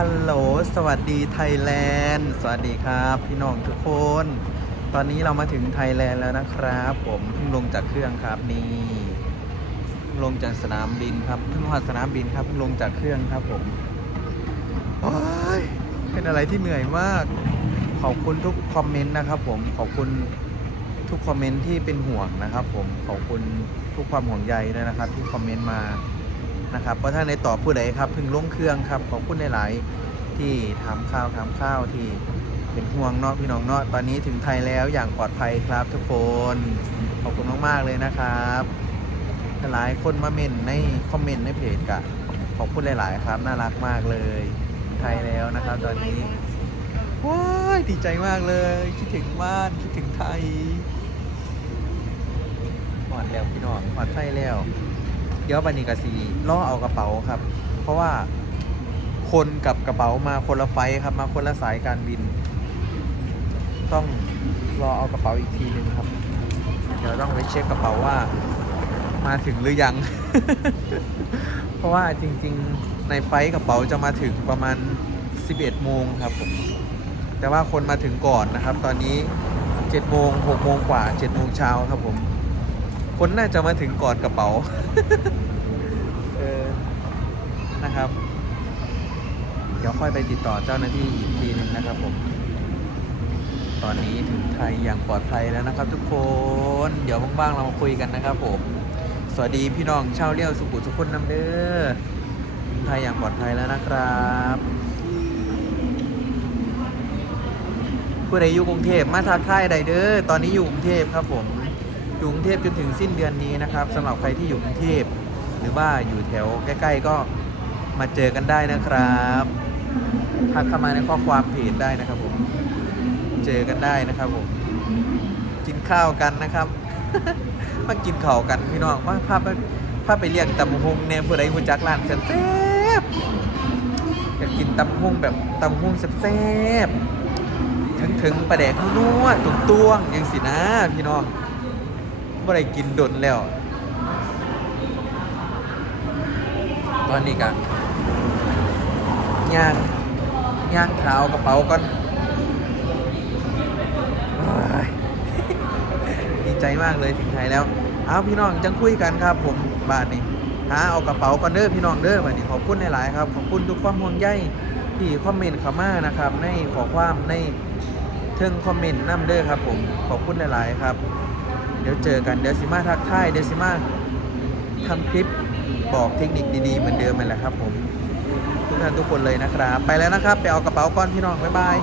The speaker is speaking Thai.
ฮัลโหล สวัสดีไทยแลนด์ สวัสดีครับ พี่น้องทุกคน ตอนนี้เรามาถึงไทยแลนด์แล้วนะครับ ผมเพิ่งลงจากเครื่องครับนี่เพิ่งลงจากสนามบินครับเพิ่งหอดสนามบินครับเพิ่งลงจากเครื่องครับผมโอ้ยเป็นอะไรที่เหนื่อยมาก ขอบคุณทุกคอมเมนต์นะครับ ผมขอบคุณทุกคอมเมนต์ที่เป็นห่วงนะครับ ผมขอบคุณทุกความห่วงใยด้วยนะครับ ที่คอมเมนต์มา นะครับเพราะถ้าในตอบผู้ใดครับพึ่งลงเครื่องครับขอบคุณหลายๆที่ถามข้าวถามข้าวที่เป็นห่วงเนาะพี่น้องเนาะตอนนี้ถึงไทยแล้วอย่างปลอดภัยครับทุกคนขอบคุณมากๆเลยนะครับหลายคนมาเมนในคอมเมนต์ในเพจกะขอบคุณหลาย ๆ ครับ น่ารักมากเลยไทยแล้วนะครับ ตอนนี้ว้ายดีใจมากเลย คิดถึงบ้านคิดถึงไทยหอดแล้วพี่น้องหอดไทยแล้ว เดี๋ยวบันนี้กสีล่อเอากระเป๋าครับ เพราะว่าคนกับกระเป๋ามาคนละไฟล์ครับมาคนละสายการบิน ต้องรอเอากระเป๋าอีกทีหนึงครับ เดี๋ยวต้องไปเช็คกระเป๋าว่ามาถึงหรือยัง เพราะว่าจริงๆในไฟล์กระเป๋าจะมาถึงประมาณ 11 โมงครับผมแต่ว่าคนมาถึงก่อนนะครับ ตอนนี้ 7 โมง 6 โมงกว่า 7 โมงเช้าครับผม คนน่าจะมาถึงก่อนกระเป๋า เออ นะครับ เดี๋ยวค่อยไปติดต่อเจ้าหน้าที่อีกทีหนึงนะครับผม ตอนนี้ถึงไทยอย่างปลอดภัยแล้วนะครับ ทุกคน เดี๋ยวบ้างๆเรามาคุยกันนะครับผม สวัสดีพี่น้องชาวเลี้ยวสุขุมสุขุนน้ำเด้อ ถึงไทยอย่างปลอดภัยแล้วนะครับผู้ใดอยู่กรุงเทพมาทักทายใดเด้อ ตอนนี้อยู่กรุงเทพครับผม อยู่กรุงเทพจนถึงสิ้นเดือนนี้นะครับสำหรับใครที่อยู่กรุงเทพหรือว่าอยู่แถวใกล้ ๆ ก็มาเจอกันได้นะครับทักเข้ามาในข้อความเพจได้นะครับผมเจอกันได้นะครับผมกินข้าวกันนะครับ มากินข้าวกันพี่น้องว่าพาไปพไปเลี้ยงตำฮงเนี่ยผู้ใดหูจักร้านแซ่บอยากกินตำฮงแบบตำฮงแซ่บถึงถึงๆประแดกนัวๆตุ้งตวงยังสินะพี่น้อง บ่ได้กินดนแล้ว ตอนนี้กันย่างย่างเท้ากระเป๋าก่อนดีใจมากเลยถึงไทยแล้วเอาพี่น้องจังคุยกันครับ ผมบ้านนี้หาเอากระเป๋าก่อนเด้อพี่น้องเด้อบานนี้ขอบคุณหลายๆครับขอบคุณทุกความห่วงใยที่คอมเมนต์เข้ามานะครับ ในขอความในเทิงคอมเมนต์น้ำเด้อครับ ผมขอบคุณหลายๆครับ เดี๋ยวเจอกันเดี๋ยวสิมาทักทายเดี๋ยวสิมาทำคลิปบอกเทคนิคดีๆเหมือนเดิมนั่นแหละครับผมทุกท่านทุกคนเลยนะครับ ไปแล้วนะครับ ไปเอากระเป๋าก้อนพี่น้องบ๊ายบาย